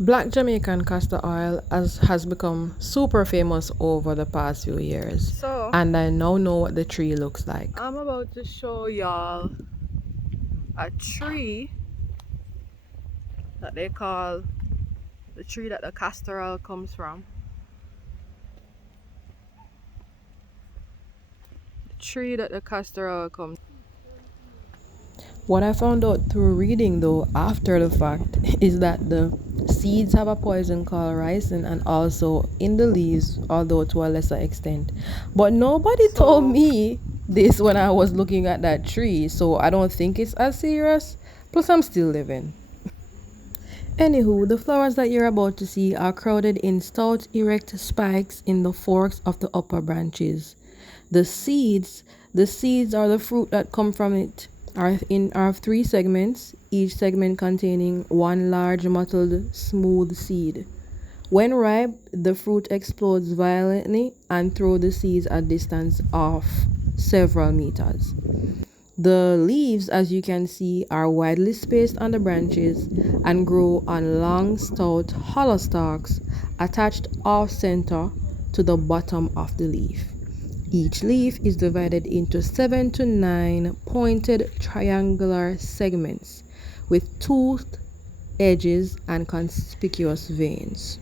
Black Jamaican castor oil has become super famous over the past few years, So, and I now know what the tree looks like. I'm about to show y'all a tree that they call the tree that the castor oil comes from. The tree that the castor oil comes. What I found out through reading, though, after the fact, is that the seeds have a poison called ricin and also in the leaves, although to a lesser extent. But nobody told So, me this when I was looking at that tree, so I don't think it's as serious. Plus, I'm still living. Anywho, the flowers that you're about to see are crowded in stout, erect spikes in the forks of the upper branches. The seeds, the seeds are the fruit that come from it, are three segments, each segment containing one large mottled smooth seed. When ripe, the fruit explodes violently and throws the seeds a distance of several meters. The leaves, as you can see, are widely spaced on the branches and grow on long, stout, hollow stalks attached off center to the bottom of the leaf. Each leaf is divided into 7 to 9 pointed triangular segments with toothed edges and conspicuous veins.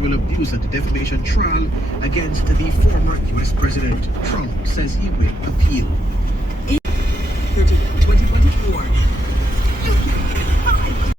sexual abuse and defamation trial against the former U.S. President. Trump says he will appeal. 2024.